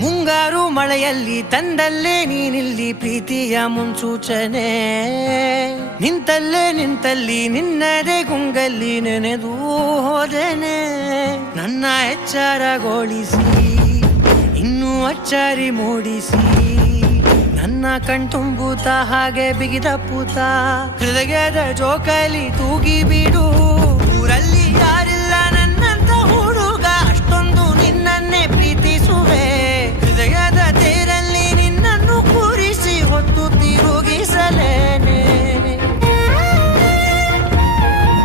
ಮುಂಗಾರು ಮಳೆಯಲ್ಲಿ ತಂದಲ್ಲೇ ನೀನಿಲ್ಲಿ ಪ್ರೀತಿಯ ಮುನ್ಸೂಚನೆ, ನಿಂತಲ್ಲಿ ನಿನ್ನದೇ ಗುಂಗಲ್ಲಿ ನೆನೆದು ಹೋದೆನೆ. ನನ್ನ ಎಚ್ಚರಗೊಳಿಸಿ ಇನ್ನೂ ಅಚ್ಚರಿ ಮೂಡಿಸಿ, ನನ್ನ ಕಣ್ತುಂಬುತ್ತ ಹಾಗೆ ಬಿಗಿದ ಪೂತ ಹೃದಯದ ಜೋಕಾಲಿ ತೂಗಿ ಬಿಡು.